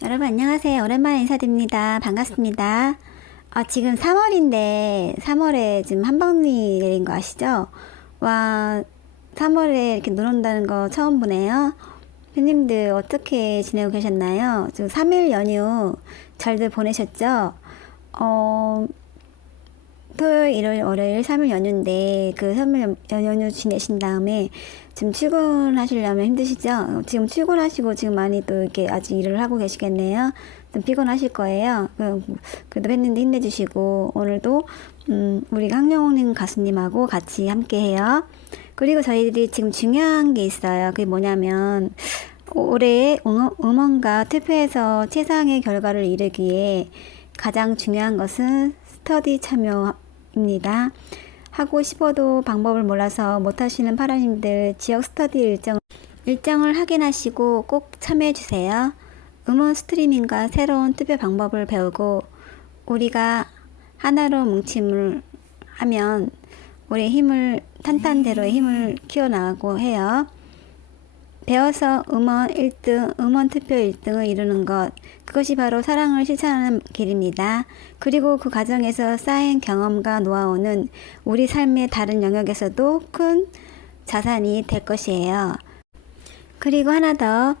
여러분 안녕하세요. 오랜만에 인사드립니다. 반갑습니다. 지금 3월인데 3월에 지금 한방눈이 내린 거 아시죠? 와, 3월에 이렇게 눈 온다는 거 처음 보네요. 팬님들 어떻게 지내고 계셨나요? 지금 3일 연휴 잘들 보내셨죠? 어, 토요일, 일요일, 월요일 3일 연휴인데 그 3일 연휴 지내신 다음에 지금 출근하시려면 힘드시죠? 지금 출근하시고 지금 많이 또 이렇게 아직 일을 하고 계시겠네요. 좀 피곤하실 거예요. 그래도 팬님들 힘내주시고 오늘도 우리 황영웅님 가수님하고 같이 함께 해요. 그리고 저희들이 지금 중요한 게 있어요. 그게 뭐냐면 올해 음원과 투표에서 최상의 결과를 이루기에 가장 중요한 것은 스터디 참여입니다. 하고 싶어도 방법을 몰라서 못하시는 파라님들 지역 스터디 일정을 확인하시고 꼭 참여해주세요. 음원 스트리밍과 새로운 투표 방법을 배우고 우리가 하나로 뭉침을 하면 우리의 힘을 탄탄대로의 힘을 키워나가고 해요. 배워서 음원 1등, 음원 투표 1등을 이루는 것, 그것이 바로 사랑을 실천하는 길입니다. 그리고 그 과정에서 쌓인 경험과 노하우는 우리 삶의 다른 영역에서도 큰 자산이 될 것이에요. 그리고 하나 더,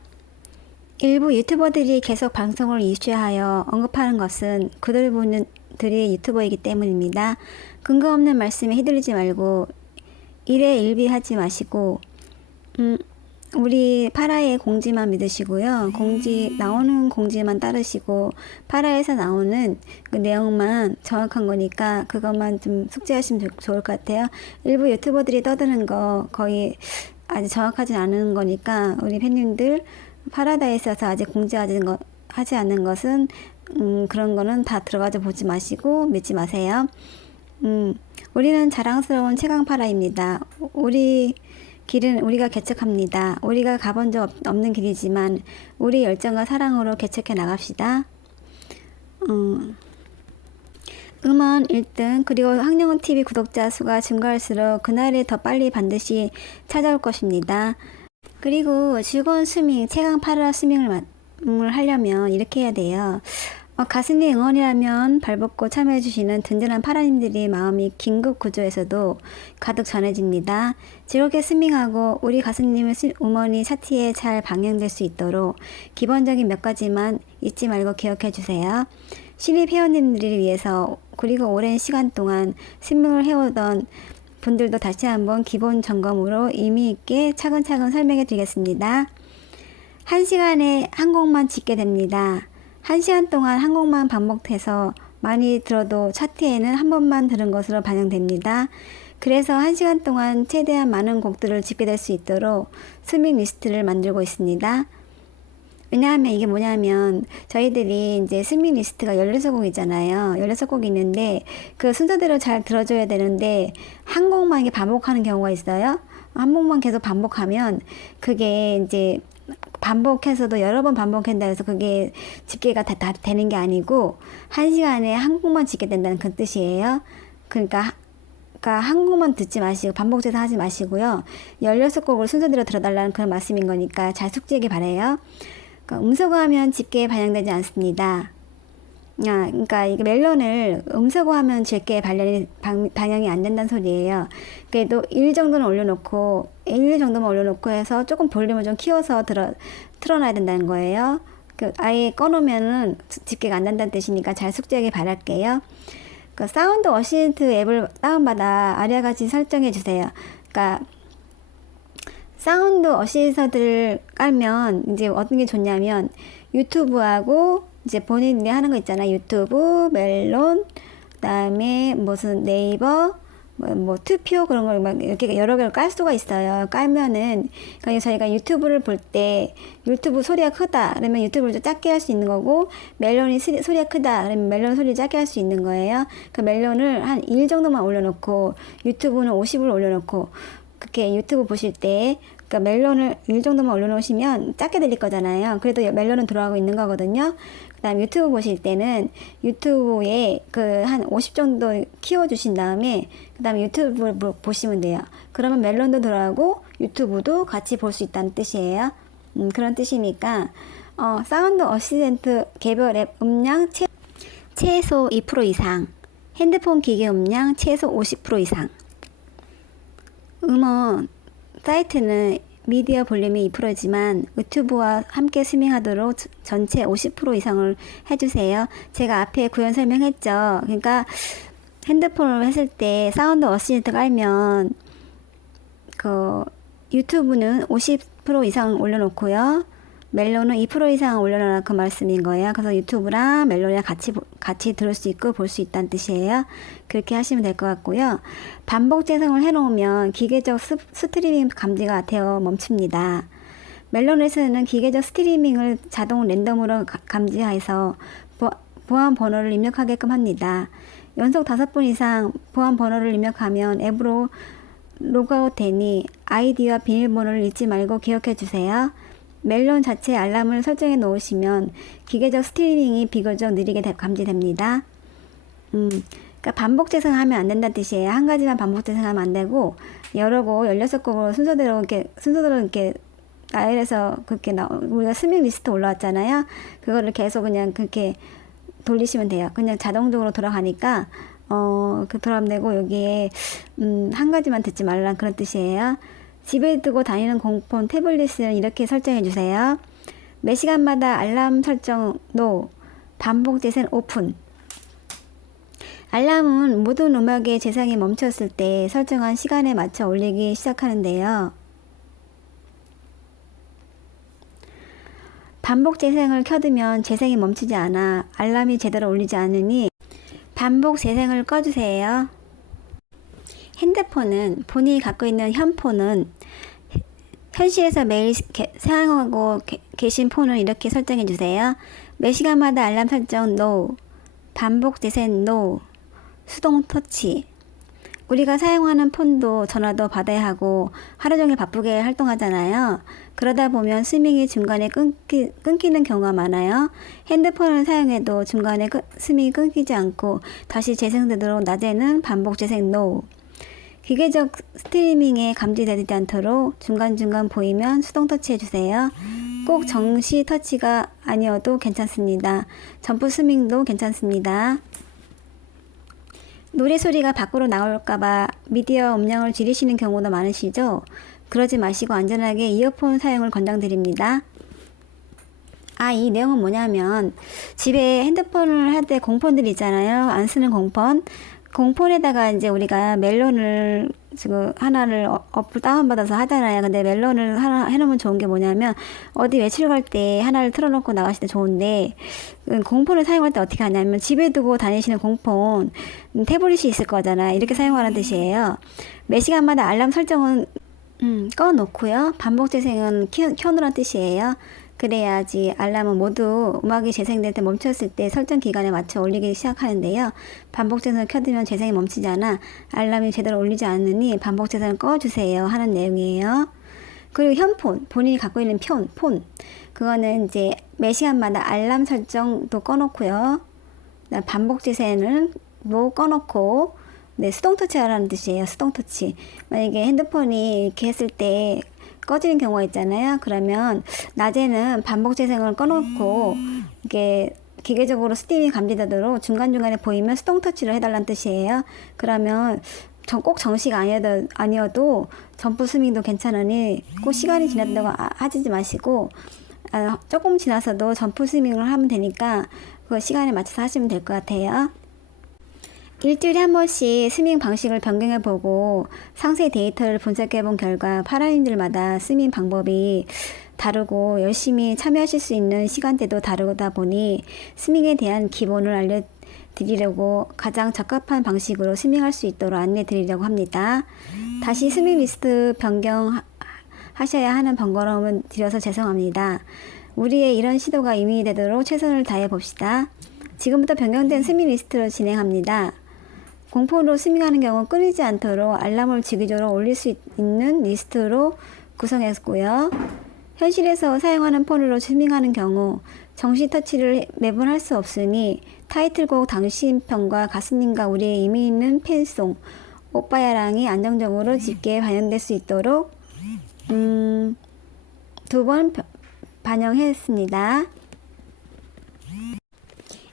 일부 유튜버들이 계속 방송을 이슈하여 언급하는 것은 그들이 유튜버이기 때문입니다. 근거 없는 말씀에 휘둘리지 말고 일에 일비하지 마시고 우리 파라의 공지만 믿으시고요. 나오는 공지만 따르시고, 파라에서 나오는 그 내용만 정확한 거니까, 그것만 좀 숙지하시면 좋을 것 같아요. 일부 유튜버들이 떠드는 거 거의 아직 정확하지 않은 거니까, 우리 팬님들 파라다이스에서 아직 하지 않은 것은, 그런 거는 다 들어가서 보지 마시고, 믿지 마세요. 우리는 자랑스러운 최강 파라입니다. 우리 길은 우리가 개척합니다. 우리가 가본 적 없는 길이지만 우리 열정과 사랑으로 개척해 나갑시다. 음원 1등 그리고 황영훈 TV 구독자 수가 증가할수록 그날이 더 빨리 반드시 찾아올 것입니다. 그리고 즐거운 스밍, 최강 파라 스밍을 하려면 이렇게 해야 돼요. 가슴이 응원이라면 발벗고 참여해주시는 든든한 파라님들이 마음이 긴급 구조에서도 가득 전해집니다. 즐겁게 스밍하고 우리 가수님의 음원이 차트에 잘 방영될 수 있도록 기본적인 몇 가지만 잊지 말고 기억해주세요. 신입 회원님들을 위해서 그리고 오랜 시간 동안 스밍을 해오던 분들도 다시 한번 기본 점검으로 의미 있게 차근차근 설명해 드리겠습니다. 1시간에 한 곡만 짓게 됩니다. 1시간 동안 한 곡만 반복해서 많이 들어도 차트에는 한 번만 들은 것으로 반영됩니다. 그래서 1시간 동안 최대한 많은 곡들을 집게 될 수 있도록 스밍 리스트를 만들고 있습니다. 왜냐하면 이게 뭐냐면 저희들이 이제 스밍 리스트가 16곡이잖아요. 16곡이 있는데 그 순서대로 잘 들어줘야 되는데 한 곡만 이게 반복하는 경우가 있어요. 한 곡만 계속 반복하면 그게 이제 반복해서도 여러 번 반복한다 해서 그게 집계가 다 되는 게 아니고 1시간에 한 곡만 짓게 된다는 그 뜻이에요. 그러니까 한 곡만 듣지 마시고 반복해서 하지 마시고요. 16곡을 순서대로 들어달라는 그런 말씀인 거니까 잘 숙지하기 바래요. 그러니까 음소거하면 집계에 반영되지 않습니다. 그러니까 이게 멜론을 음소거하면 집계에 반영이 안 된다는 소리예요. 그래도 1 정도는 올려놓고 1 정도만 올려놓고 해서 조금 볼륨을 좀 키워서 틀어놔야 된다는 거예요. 아예 꺼놓으면은 집계가 안 된다는 뜻이니까 잘 숙지하길 바랄게요. 사운드 어시스트 앱을 다운받아 아래같이 설정해 주세요. 그러니까 사운드 어시스트를 깔면 이제 어떤 게 좋냐면 유튜브하고 이제 본인이 하는 거 있잖아. 유튜브, 멜론, 그다음에 무슨 네이버, 뭐 투표 그런 걸 막 이렇게 여러 개를 깔 수가 있어요. 깔면은 그러니까 저희가 유튜브를 볼 때 유튜브 소리가 크다 그러면 유튜브를 좀 작게 할 수 있는 거고 멜론이 소리가 크다 그러면 멜론 소리를 작게 할 수 있는 거예요. 그 멜론을 한 1 정도만 올려놓고 유튜브는 50을 올려놓고 그렇게 유튜브 보실 때 그러니까 멜론을 1 정도만 올려놓으시면 작게 들릴 거잖아요. 그래도 멜론은 들어가고 있는 거거든요. 그 다음 유튜브 보실 때는 유튜브에 그 한 50 정도 키워주신 다음에 그 다음에 유튜브를 보시면 돼요. 그러면 멜론도 들어가고 유튜브도 같이 볼 수 있다는 뜻이에요. 그런 뜻이니까 사운드 어시스턴트 개별 앱 음량 최소 2% 이상, 핸드폰 기계 음량 최소 50% 이상. 음원 사이트는 미디어 볼륨이 2%지만 유튜브와 함께 스밍하도록 전체 50% 이상을 해주세요. 제가 앞에 구현 설명했죠. 그러니까 핸드폰으로 했을 때 사운드 어시스턴트 깔면 유튜브는 50% 이상 올려놓고요. 멜론은 2% 이상 올려놓으라 그 말씀인 거예요. 그래서 유튜브랑 멜론이랑 같이 들을 수 있고 볼 수 있다는 뜻이에요. 그렇게 하시면 될 것 같고요. 반복 재생을 해놓으면 기계적 스트리밍 감지가 되어 멈춥니다. 멜론에서는 기계적 스트리밍을 자동 랜덤으로 감지해서 보안 번호를 입력하게끔 합니다. 연속 5번 이상 보안 번호를 입력하면 앱으로 로그아웃 되니 아이디와 비밀번호를 잊지 말고 기억해 주세요. 멜론 자체 알람을 설정해 놓으시면 기계적 스트리밍이 비교적 느리게 감지됩니다. 그러니까 반복 재생하면 안 된다는 뜻이에요. 한 가지만 반복 재생하면 안 되고 여러 곡 16곡으로 순서대로 이렇게 나열해서 그렇게 우리가 스밍 리스트 올라왔잖아요. 그거를 계속 그냥 그렇게 돌리시면 돼요. 그냥 자동적으로 돌아가니까 돌아가면 되고 여기에 한 가지만 듣지 말라는 그런 뜻이에요. 집에 두고 다니는 공폰 태블릿은 이렇게 설정해 주세요. 매 시간마다 알람 설정 NO, 반복 재생 오픈. 알람은 모든 음악의 재생이 멈췄을 때 설정한 시간에 맞춰 울리기 시작하는데요. 반복 재생을 켜두면 재생이 멈추지 않아 알람이 제대로 울리지 않으니 반복 재생을 꺼주세요. 핸드폰은 본인이 갖고 있는 현폰은 현실에서 매일 사용하고 계신 폰을 이렇게 설정해 주세요. 매 시간마다 알람 설정 NO, 반복 재생 NO, 수동 터치. 우리가 사용하는 폰도 전화도 받아야 하고 하루 종일 바쁘게 활동하잖아요. 그러다 보면 스밍이 중간에 끊기는 경우가 많아요. 핸드폰을 사용해도 중간에 스밍이 끊기지 않고 다시 재생되도록 낮에는 반복 재생 NO. 기계적 스트리밍에 감지되지 않도록 중간중간 보이면 수동 터치해 주세요. 꼭 정시 터치가 아니어도 괜찮습니다. 점프 스밍도 괜찮습니다. 노래 소리가 밖으로 나올까봐 미디어 음량을 줄이시는 경우도 많으시죠? 그러지 마시고 안전하게 이어폰 사용을 권장드립니다. 이 내용은 뭐냐면 집에 핸드폰을 할 때 공폰들 있잖아요. 안 쓰는 공폰. 공폰에다가 이제 우리가 멜론을 지금 하나를 어플 다운받아서 하잖아요. 근데 멜론을 하나 해놓으면 좋은 게 뭐냐면 어디 외출 갈 때 하나를 틀어놓고 나가실 때 좋은데 공폰을 사용할 때 어떻게 하냐면 집에 두고 다니시는 공폰 태블릿이 있을 거잖아요. 이렇게 사용하라는 뜻이에요. 매 시간마다 알람 설정은 꺼놓고요. 반복 재생은 켜놓으라는 뜻이에요. 그래야지 알람은 모두 음악이 재생될 때 멈췄을 때 설정 기간에 맞춰 울리기 시작하는데요. 반복 재생을 켜두면 재생이 멈추지 않아 알람이 제대로 울리지 않으니 반복 재생을 꺼주세요 하는 내용이에요. 그리고 현폰, 본인이 갖고 있는 폰 그거는 이제 매 시간마다 알람 설정도 꺼놓고요. 반복 재생은 뭐 꺼놓고 수동 터치하라는 뜻이에요. 수동 터치. 만약에 핸드폰이 이렇게 했을 때 꺼지는 경우가 있잖아요. 그러면 낮에는 반복 재생을 꺼놓고 이게 기계적으로 스팀이 감지되도록 중간중간에 보이면 수동 터치를 해달라는 뜻이에요. 그러면 꼭 정시가 아니어도 점프 스밍도 괜찮으니 꼭 시간이 지났다고 하지 마시고 조금 지나서도 점프 스밍을 하면 되니까 그 시간에 맞춰서 하시면 될 것 같아요. 일주일에 한 번씩 스밍 방식을 변경해보고 상세 데이터를 분석해본 결과 파라님들마다 스밍 방법이 다르고 열심히 참여하실 수 있는 시간대도 다르다 보니 스밍에 대한 기본을 알려드리려고 가장 적합한 방식으로 스밍할 수 있도록 안내드리려고 합니다. 다시 스밍 리스트 변경하셔야 하는 번거로움을 드려서 죄송합니다. 우리의 이런 시도가 의미 되도록 최선을 다해 봅시다. 지금부터 변경된 스밍 리스트로 진행합니다. 공폰으로 스밍하는 경우 끊이지 않도록 알람을 주기적으로 올릴 수 있는 리스트로 구성했고요. 현실에서 사용하는 폰으로 스밍하는 경우 정시 터치를 매번 할 수 없으니 타이틀곡 당신 편과 가수님과 우리의 의미 있는 팬송 오빠야랑이 안정적으로 짙게 반영될 수 있도록 2번 반영했습니다.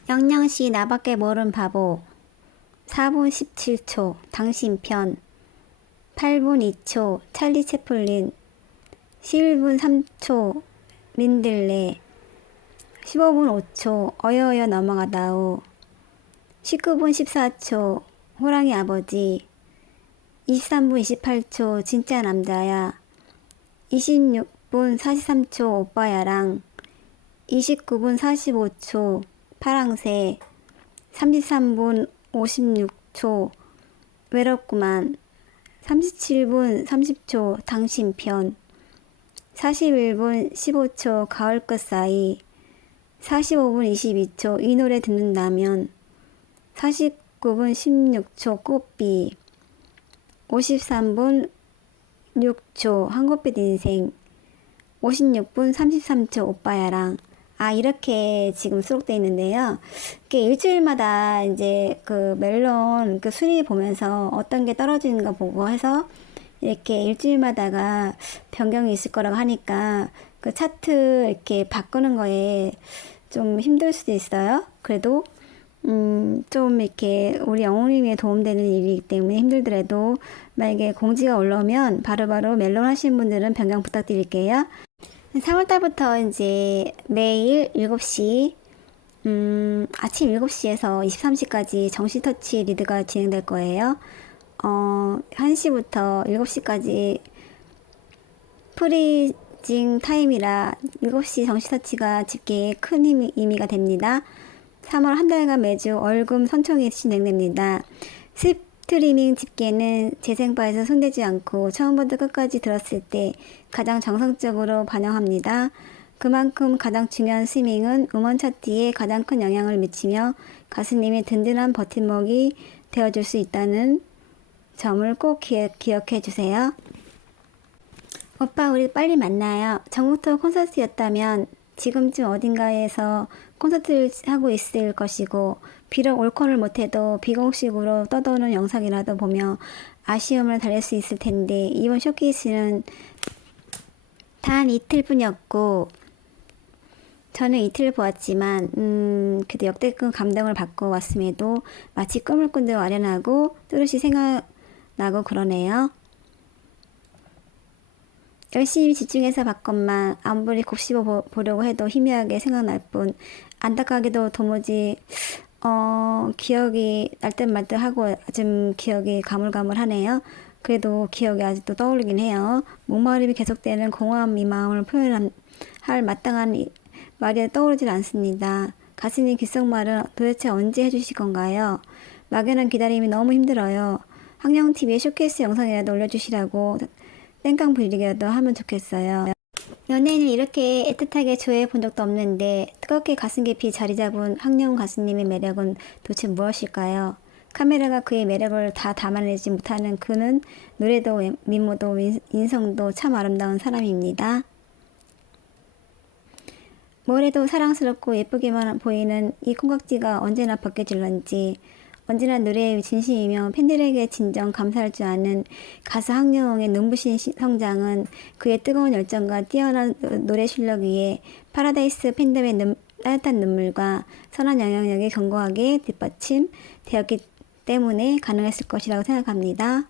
영영씨 나밖에 모른 바보 4분 17초 당신 편 8분 2초 찰리 채플린 11분 3초 린들레 15분 5초 어여어여 넘어가다오 19분 14초 호랑이 아버지 23분 28초 진짜 남자야 26분 43초 오빠야랑 29분 45초 파랑새 33분 56초 외롭구만 37분 30초 당신 편 41분 15초 가을끝 사이 45분 22초 이 노래 듣는다면 49분 16초 꽃비 53분 6초 한국빛 인생 56분 33초 오빠야랑 이렇게 지금 수록되어 있는데요. 이게 일주일마다 이제 그 멜론 그 순위 보면서 어떤 게 떨어지는가 보고 해서 이렇게 일주일마다가 변경이 있을 거라고 하니까 그 차트 이렇게 바꾸는 거에 좀 힘들 수도 있어요. 그래도 좀 이렇게 우리 영웅님에 도움되는 일이기 때문에 힘들더라도 만약에 공지가 올라오면 바로바로 멜론 하시는 분들은 변경 부탁드릴게요. 3월달부터 이제 매일 7시, 아침 7시에서 23시까지 정시터치 리드가 진행될 거예요. 1시부터 7시까지 프리징 타임이라 7시 정시터치가 집계에 큰 의미가 됩니다. 3월 한 달간 매주 월금 선총이 진행됩니다. 스트리밍 집계는 재생바에서 손대지 않고 처음부터 끝까지 들었을 때 가장 정성적으로 반영합니다. 그만큼 가장 중요한 스밍은 음원 차트에 가장 큰 영향을 미치며 가수님의 든든한 버팀목이 되어줄 수 있다는 점을 꼭 기억해 주세요. 오빠 우리 빨리 만나요. 정국토 콘서트였다면 지금쯤 어딘가에서 콘서트를 하고 있을 것이고 비록 올콘을 못해도 비공식으로 떠도는 영상이라도 보며 아쉬움을 달랠 수 있을 텐데 이번 쇼케이스는 단 이틀뿐이었고 저는 이틀 보았지만 그래도 역대급 감동을 받고 왔음에도 마치 꿈을 꾼 듯 아련하고 뚜렷이 생각나고 그러네요. 열심히 집중해서 봤건만 아무리 곱씹어 보려고 해도 희미하게 생각날 뿐 안타깝게도 도무지 기억이 날 듯 말 듯 하고 좀 기억이 가물가물하네요. 그래도 기억이 아직도 떠오르긴 해요. 목마름이 계속되는 공허한 이 마음을 표현할 마땅한 말이 떠오르질 않습니다. 가수님 귓속말은 도대체 언제 해주실 건가요? 막연한 기다림이 너무 힘들어요. 항영TV의 쇼케이스 영상이라도 올려주시라고 땡깡 부리기라도 하면 좋겠어요. 연예인을 이렇게 애틋하게 조회해 본 적도 없는데 뜨겁게 가슴 깊이 자리 잡은 항영훈 가수님의 매력은 도대체 무엇일까요? 카메라가 그의 매력을 다 담아내지 못하는 그는 노래도 미모도 인성도 참 아름다운 사람입니다. 뭐래도 사랑스럽고 예쁘게만 보이는 이 콩깍지가 언제나 벗겨질런지 언제나 노래의 진심이며 팬들에게 진정 감사할 줄 아는 가수 항영웅의 눈부신 성장은 그의 뜨거운 열정과 뛰어난 노래 실력 위에 파라다이스 팬덤의 따뜻한 눈물과 선한 영향력이 견고하게 뒷받침 되었기 때문에 가능했을 것이라고 생각합니다.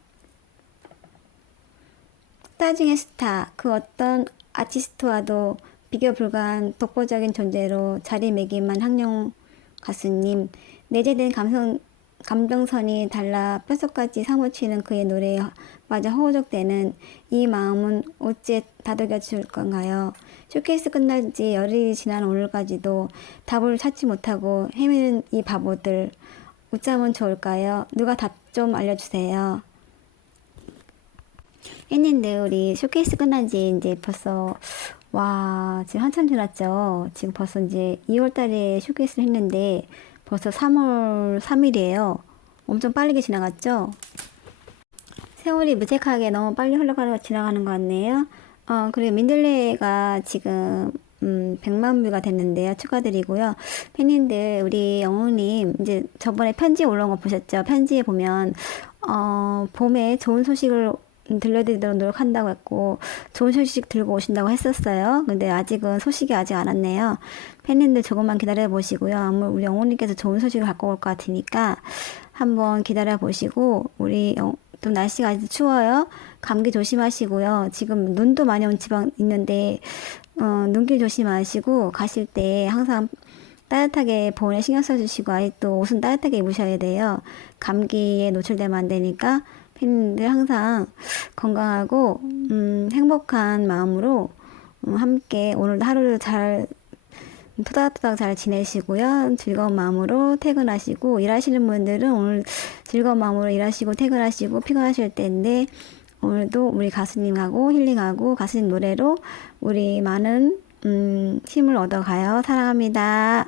스타 중의 스타, 그 어떤 아티스트와도 비교 불가한 독보적인 존재로 자리매김한 항영웅 가수님, 내재된 감정선이 달라 뼛속까지 사무치는 그의 노래에 마저 허우적대는 이 마음은 어째 다독여 줄 건가요? 쇼케이스 끝난 지 열흘이 지난 오늘까지도 답을 찾지 못하고 헤매는 이 바보들 어쩌면 좋을까요? 누가 답 좀 알려주세요. 했는데 우리 쇼케이스 끝난 지 이제 벌써 지금 한참 지났죠. 지금 벌써 이제 2월달에 쇼케이스를 했는데 벌써 3월 3일이에요. 엄청 빠르게 지나갔죠? 세월이 무색하게 너무 빨리 흘러가고 지나가는 것 같네요. 그리고 민들레가 지금 100만 뷰가 됐는데요. 축하드리고요. 팬님들 우리 영웅님 이제 저번에 편지 올라온 거 보셨죠? 편지에 보면 봄에 좋은 소식을 들려드리도록 노력한다고 했고 좋은 소식 들고 오신다고 했었어요. 근데 아직은 소식이 아직 안 왔네요. 팬님들 조금만 기다려 보시고요. 아무 우리 영호님께서 좋은 소식을 갖고 올 것 같으니까 한번 기다려 보시고 또 날씨가 아직 추워요. 감기 조심하시고요. 지금 눈도 많이 온 지방 있는데 눈길 조심하시고 가실 때 항상 따뜻하게 보온에 신경 써주시고 아직도 옷은 따뜻하게 입으셔야 돼요. 감기에 노출되면 안 되니까 팬님들 항상 건강하고 행복한 마음으로 함께 오늘도 하루를 잘 토닥토닥 잘 지내시고요. 즐거운 마음으로 퇴근하시고 일하시는 분들은 오늘 즐거운 마음으로 일하시고 퇴근하시고 피곤하실 텐데 오늘도 우리 가수님하고 힐링하고 가수님 노래로 우리 많은 힘을 얻어가요. 사랑합니다.